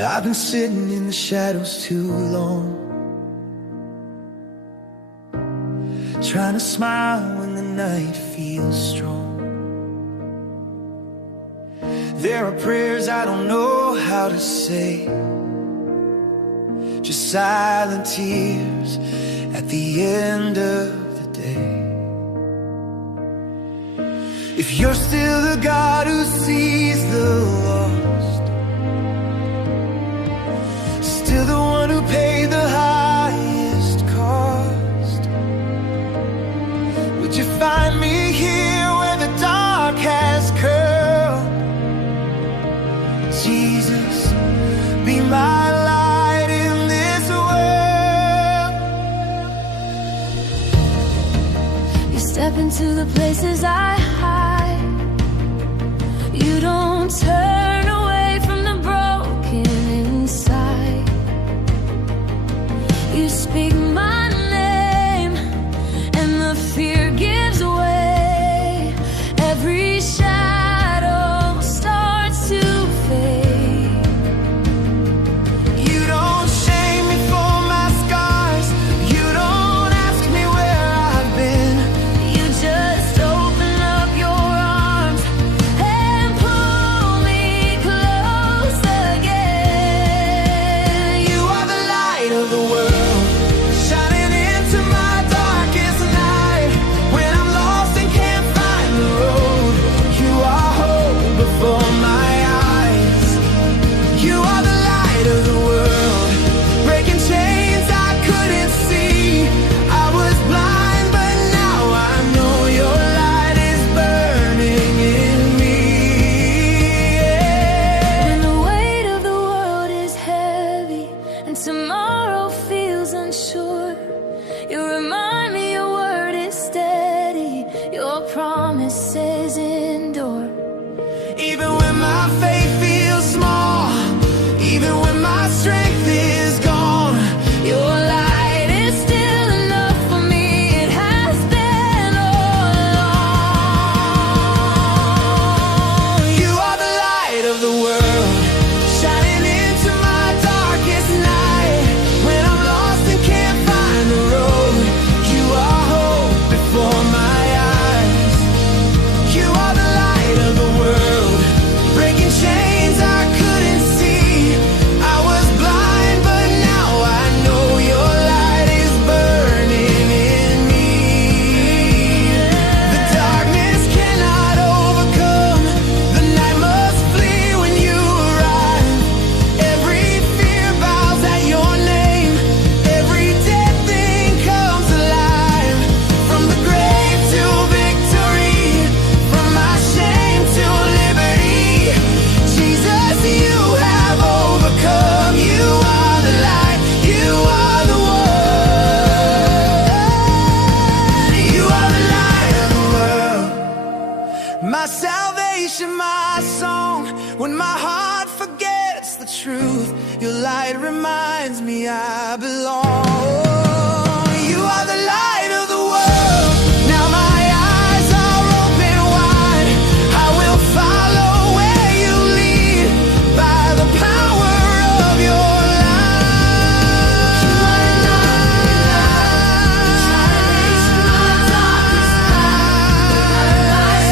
I've been sitting in the shadows too long, trying to smile when the night feels strong. There are prayers I don't know how to say, just silent tears at the end of the day. If you're still the God who sees the lost, still the one who paid the highest cost, would you find me here where the dark has curled? Jesus, be my light in this world. You step into the places I hide. You don't turn away from the broken inside. You speak my name and the fear gives way. Every shadow starts to fade. You don't shame me for my scars. You don't ask me where I've been. You just open up your arms and pull me close again. You are the light of the world, shining into my darkest night. When I'm lost and can't find the road, you are hope before my eyes. You are the light of the world, breaking chains I couldn't see. I was blind, but now I know your light is burning in me. When the weight of the world is heavy and tomorrow feels unsure, you remind me your word is steady, your promises endure. Even when my faith feels small, even when my strength is gone, your light is still enough for me. It has been all along. You are the light of the world, shining into my darkest night. When I'm lost and can't find the road, you are hope before my eyes. You are the light of the world, breaking chains I couldn't see. I was blind, but now I know your light is burning in me. The darkness cannot overcome, the night must flee when you arrive. Every fear bows at your name, every dead thing comes alive. From the grave to victory, from my shame to liberty, Jesus, you have overcome. You are the light, you are the world. You are the light of the world, my salvation, my song. When my heart forgets the truth, your light reminds me I belong. You are the light of the world. Now my eyes are open wide. I will follow where you lead, by the power of your light. You are the light, shining into my darkest night.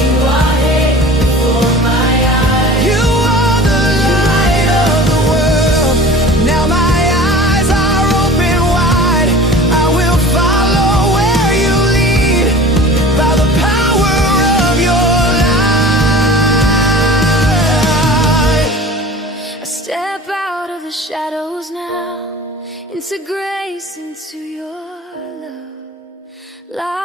You are hate before my eyes. You are the light of the world. Now my eyes are open wide. I will follow where you lead, by the power of your light. I step out of the shadows now, into grace, into your love. Light